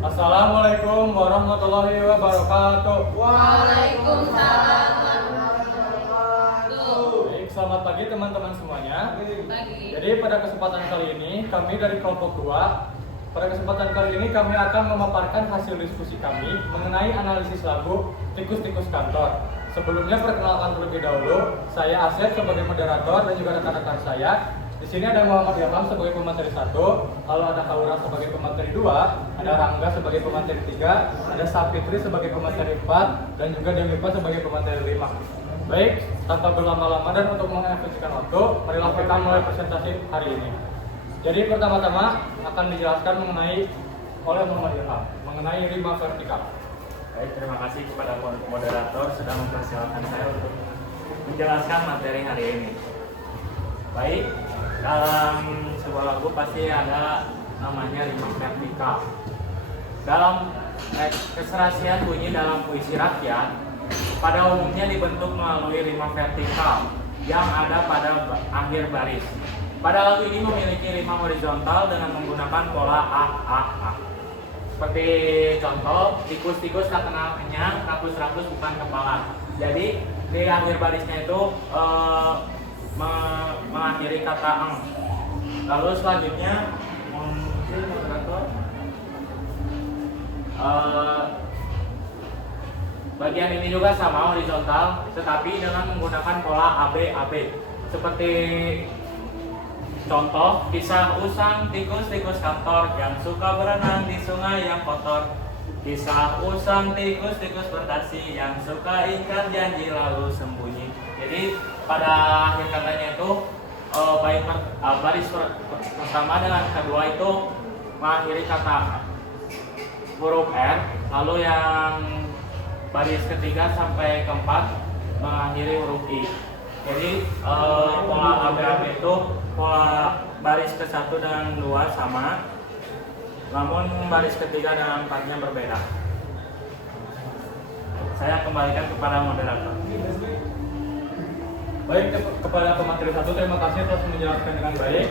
Assalamualaikum warahmatullahi wabarakatuh. Waalaikumsalam warahmatullahi wabarakatuh. Baik, selamat pagi teman-teman semuanya. Pagi. Jadi pada kesempatan kali ini kami dari kelompok 2. Pada kesempatan kali ini kami akan memaparkan hasil diskusi kami mengenai analisis lagu Tikus-Tikus Kantor. Sebelumnya perkenalkan terlebih dahulu, saya Asep sebagai moderator dan juga rekan-rekan saya. Di sini ada Muhammad Ilham sebagai pemateri 1, lalu ada Kaura sebagai pemateri 2, ada Rangga sebagai pemateri 3, ada Sapitri sebagai pemateri 4, dan juga Demipa sebagai pemateri 5. Baik, tanpa berlama-lama dan untuk mengefisienkan waktu, marilah kita mulai presentasi hari ini. Jadi pertama-tama akan dijelaskan oleh Muhammad Ilham mengenai rima vertikal. Baik, terima kasih kepada moderator sudah mempersilahkan saya untuk menjelaskan materi hari ini. Baik, dalam sebuah lagu pasti ada namanya rima vertikal. Dalam keserasian bunyi dalam puisi rakyat, pada umumnya dibentuk melalui rima vertikal yang ada pada akhir baris. Pada lagu ini memiliki rima horizontal dengan menggunakan pola A. Seperti contoh, tikus-tikus tak kenal kenyang, rakus-rakus bukan kepala. Jadi di akhir barisnya itu mengakhiri kata eng. Lalu selanjutnya mungkin moderator bagian ini juga sama horizontal, tetapi dengan menggunakan pola AB. Seperti contoh, kisah usang tikus-tikus kantor yang suka berenang di sungai yang kotor. Kisah usang tikus-tikus berdasi yang suka ingkar janji lalu sembunyi. Jadi pada akhir katanya itu baris pertama dengan kedua itu mengakhiri kata huruf R, lalu yang baris ketiga sampai keempat mengakhiri huruf I. Jadi pola AB itu pola baris ke-1 dan 2 sama, namun baris ketiga dan 4-nya berbeda. Saya kembalikan kepada moderator. Baik, kepada pemateri 1 terima kasih telah menjelaskan dengan baik.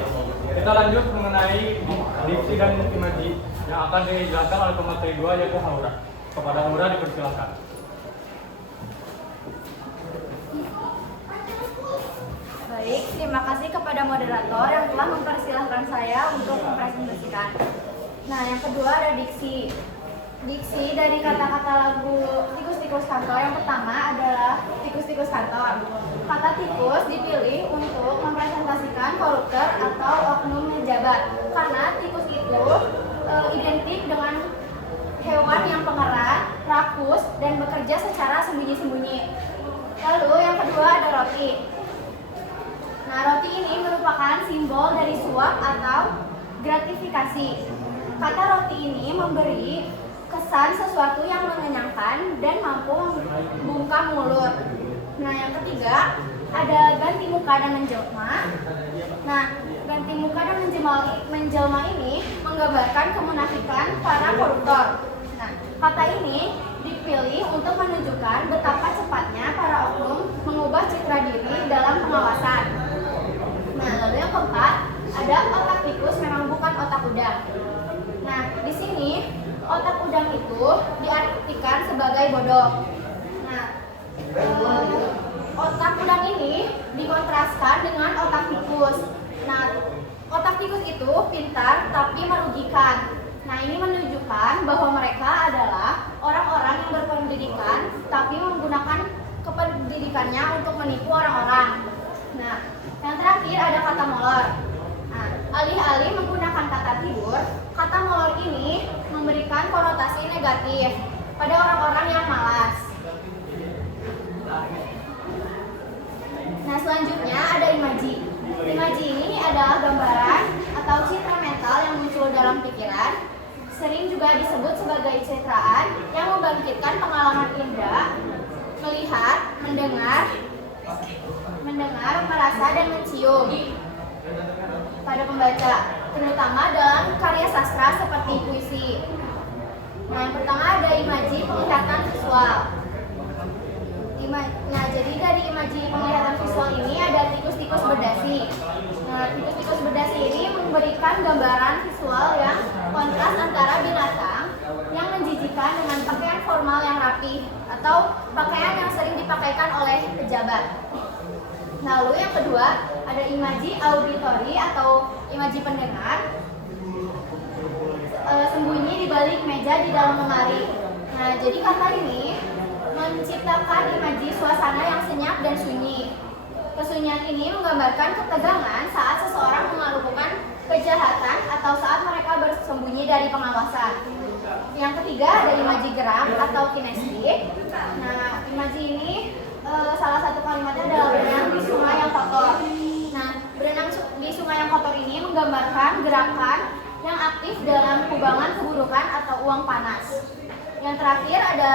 Kita lanjut mengenai diksi dan imaji yang akan dijelaskan oleh pemateri 2 yaitu Haura. Kepada Haura dipersilakan. Baik, terima kasih kepada moderator yang telah mempersilahkan saya untuk mempresentasikan. Nah, yang kedua ada diksi. Diksi dari kata-kata lagu Tikus-Tikus Kantor yang pertama adalah Tikus-Tikus Kantor. Kata tikus dipilih untuk mempresentasikan koruptor atau oknum pejabat karena tikus itu identik dengan hewan yang pengerat, rakus, dan bekerja secara sembunyi-sembunyi. Lalu yang kedua ada roti. Nah, roti ini merupakan simbol dari suap atau gratifikasi. Kata roti ini memberi kesan sesuatu yang mengenyangkan dan mampu membungkam mulut. Nah, yang ketiga ada ganti muka dan menjelma. Nah, ganti muka dan menjelma ini menggambarkan kemunafikan para koruptor. Nah, kata ini dipilih untuk menunjukkan betapa cepatnya para oknum mengubah citra diri dalam pengawasan. Nah, lalu yang keempat, ada otak tikus memang bukan otak udang. Nah, di sini otak udang itu diartikan sebagai bodoh. Nah, otak udang ini dikontraskan dengan otak tikus. Nah, otak tikus itu pintar tapi merugikan. Nah, ini menunjukkan bahwa mereka adalah orang-orang yang berpendidikan tapi menggunakan kependidikannya untuk menipu orang-orang. Nah, yang terakhir ada kata molor. Nah, alih-alih menggunakan kata tidur, kata molor ini memberikan konotasi negatif pada orang-orang yang malas. Nah, selanjutnya ada imaji. Imaji ini adalah gambaran atau citra mental yang muncul dalam pikiran. Sering juga disebut sebagai citraan yang membangkitkan pengalaman indera, melihat, mendengar, merasa, dan mencium pada pembaca, terutama dalam karya sastra seperti puisi. Nah, yang pertama ada imaji penglihatan visual. Nah, jadi dari imaji penglihatan visual ini ada tikus-tikus berdasi. Nah, tikus-tikus berdasi ini memberikan gambaran visual yang kontras antara binatang formal yang rapi atau pakaian yang sering dipakaikan oleh pejabat. Lalu yang kedua ada imaji auditori atau imaji pendengar, sembunyi di balik meja di dalam lemari. Nah, jadi kata ini menciptakan imaji suasana yang senyap dan sunyi. Kesunyian ini menggambarkan ketegangan saat seseorang melakukan kejahatan atau saat mereka bersembunyi dari pengawasan. Yang ketiga ada imaji gerak atau kinestik. Nah, imaji ini salah satu kalimatnya adalah berenang di sungai yang kotor. Nah, berenang di sungai yang kotor ini menggambarkan gerakan yang aktif dalam kubangan keburukan atau uang panas. Yang terakhir ada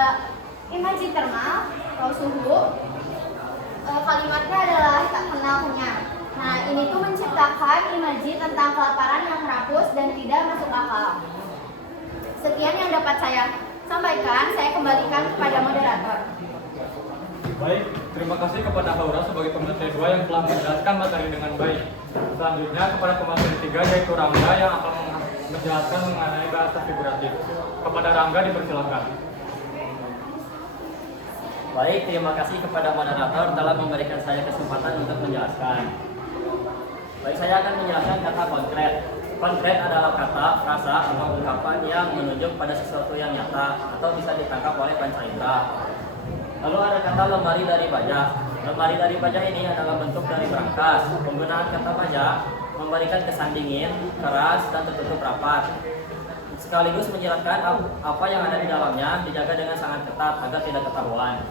imaji termal atau suhu. Kalimatnya adalah tak kenal kenyang. Nah, ini tuh menciptakan imaji tentang kelaparan yang menghapus dan tidak masuk akal. Sekian yang dapat saya sampaikan, saya kembalikan kepada moderator. Baik, terima kasih kepada Haura sebagai pemateri 2 yang telah menjelaskan materi dengan baik. Selanjutnya kepada pemateri 3 yaitu Rangga yang akan menjelaskan mengenai bahasa figuratif. Kepada Rangga dipersilakan. Baik, terima kasih kepada moderator telah memberikan saya kesempatan untuk menjelaskan. Baik, saya akan menjelaskan kata konkret. Konkret adalah kata, frasa, atau ungkapan yang menunjuk pada sesuatu yang nyata atau bisa ditangkap oleh panca indera. Lalu ada kata lemari dari baja. Lemari dari baja ini adalah bentuk dari berangkas. Penggunaan kata baja memberikan kesan dingin, keras, dan tertutup rapat. Sekaligus menjelaskan apa yang ada di dalamnya dijaga dengan sangat ketat agar tidak ketahuan.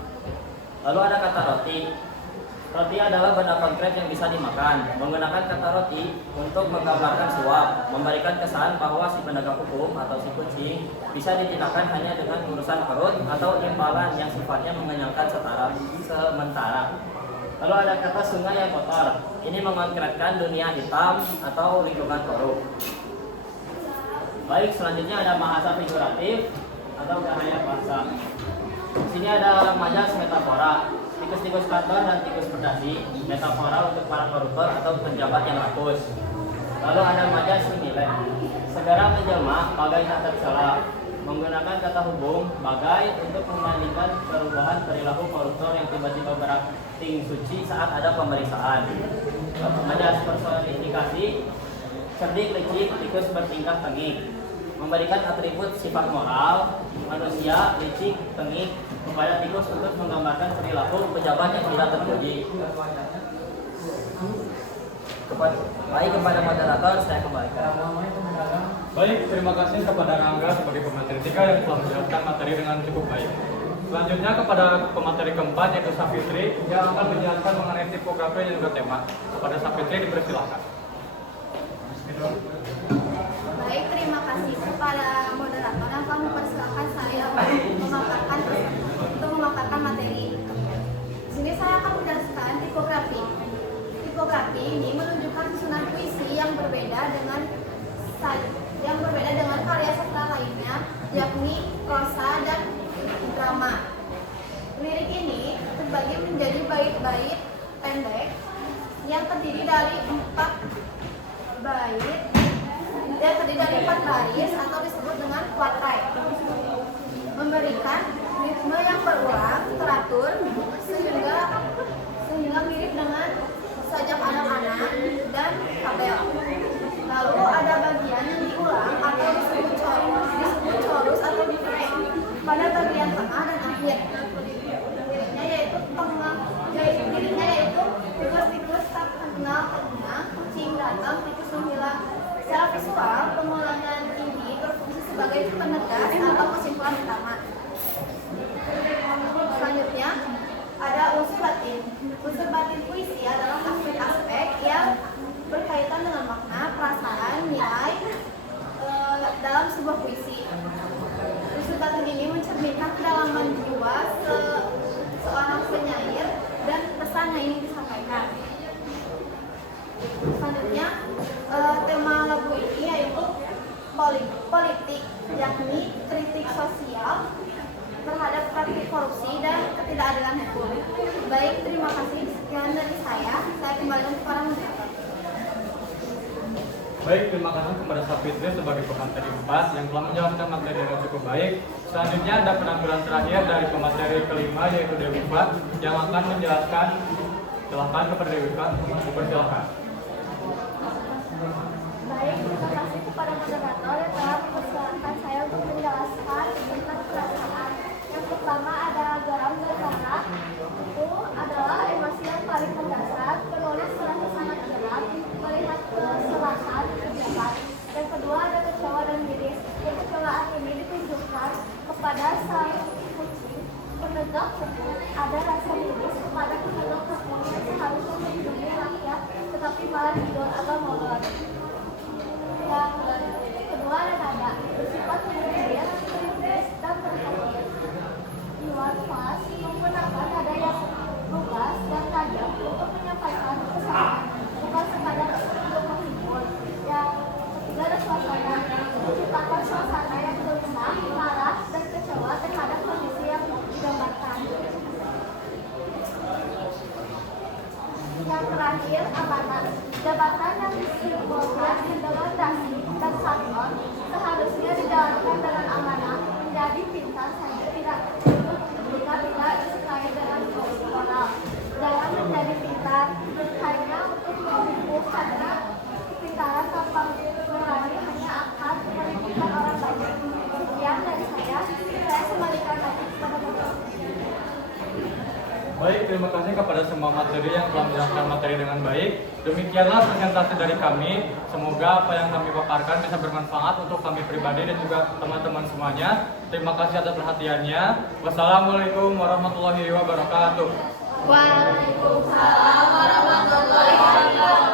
Lalu ada kata roti. Roti adalah benda konkret yang bisa dimakan. Menggunakan kata roti untuk menggambarkan suap, memberikan kesan bahwa si penegak hukum atau si kucing bisa ditindakan hanya dengan urusan perut atau imbalan yang sifatnya mengenyangkan sementara. Lalu ada kata sungai yang kotor. Ini mengkonkretkan dunia hitam atau lingkungan korup. Baik, selanjutnya ada bahasa figuratif atau gaya bahasa. Di sini ada majas metafora, tikus-tikus kantor dan tikus berdasi, metafora untuk para koruptor atau pejabat yang rakus. Lalu ada majas sinilek, segera menjelma bagai tak tercela, menggunakan kata hubung bagai untuk membandingkan perubahan perilaku koruptor yang tiba-tiba berakting suci saat ada pemeriksaan. Majas personifikasi, cerdik licik, tikus bertingkah tengik, memberikan atribut sifat moral, manusia, licik, tengik, kepada tikus untuk menggambarkan perilaku pejabat yang tidak terpuji. Baik, kepada moderator saya kembalikan. Baik, terima kasih kepada Rangga sebagai pemateri 3 yang telah menjelaskan materi dengan cukup baik. Selanjutnya kepada pemateri keempat yaitu Safitri yang akan menjelaskan mengenai tipografi dan juga tema. Kepada Safitri dipersilakan. Baik, terima kasih kepada moderator yang telah mempersilahkan saya untuk memaparkan materi. Di sini saya akan menjelaskan tipografi. Tipografi ini menunjukkan susunan puisi yang berbeda dengan karya sastra lainnya, yakni prosa dan drama. Lirik ini terbagi menjadi bait-bait pendek yang terdiri dari 4 baris atau disebut dengan kuatrai, memberikan ritme yang berulang, teratur, sehingga mirip dengan sajak anak-anak dan tabel. Lalu ada bagian yang diulang atau disebut chorus atau refrain pada bagian tengah dan akhir. Liriknya yaitu tikus-tikus tak kenal kenyang, kucing datang, tikus menghilang. Secara visual, pengulangan ini berfungsi sebagai penegas atau kesimpulan utama. Selanjutnya, ada unsur batin. Unsur batin puisi adalah aspek-aspek yang berkaitan dengan makna, perasaan, nilai dalam sebuah puisi. Unsur batin ini mencerminkan kedalaman jiwa seorang penyair dan pesan yang ingin disampaikan. Selanjutnya, tema lagu ini yaitu politik, yakni kritik sosial terhadap praktik korupsi dan ketidakadilan hukum. Baik, terima kasih. Sekian dari saya kembalikan kepada moderator. Baik, terima kasih kepada Sapitri sebagai pemateri 4 yang telah menjelaskan materi dengan cukup baik. Selanjutnya ada penampilan terakhir dari pemateri kelima yaitu Dewifa yang akan menjelaskan. Silahkan kepada Dewifa, dipersilakan. Baik, terima kasih kepada moderator yang telah mempersilahkan saya untuk menjelaskan tentang perasaan. Yang pertama ada garam dan cara. Itu adalah emosi yang paling mendasar. Penulis merasa sangat berat melihat kesalahan pejabat. Yang kedua ada kecewa dan miris. Kekecewaan ini ditunjukkan kepada sang kucing penegak hukum. Ada rasa miris kepada penegak hukum yang seharusnya melindungi rakyat, tetapi malah tidur atau molor. Yang kedua ada nada, bersifat menyindir, kritis, dan perhatian. Iwan Fals menggunakan nada yang lugas dan tajam untuk menyampaikan pesan, bukan sekadar untuk menghibur. Yang ketiga ada suasana, menciptakan suasana yang gelisah, marah, dan kecewa terhadap kondisi yang digambarkan. Yang terakhir, amanah. Jabatan yang disimbolkan dengan dasi dan sakon seharusnya dijalankan dengan amanah, menjadi pintar saja tidak jika tidak disertai dengan moral. Jangan menjadi pintar hanya untuk menipu, karena kepintaran tanpa nurani hanya akan merugikan orang banyak. Sekian dari saya kembalikan lagi kepada Bapak. Baik, terima kasih kepada semua materi yang telah menjelaskan materi dengan baik. Demikianlah presentasi dari kami. Semoga apa yang kami paparkan bisa bermanfaat untuk kami pribadi dan juga teman-teman semuanya. Terima kasih atas perhatiannya. Wassalamualaikum warahmatullahi wabarakatuh. Waalaikumsalam warahmatullahi wabarakatuh.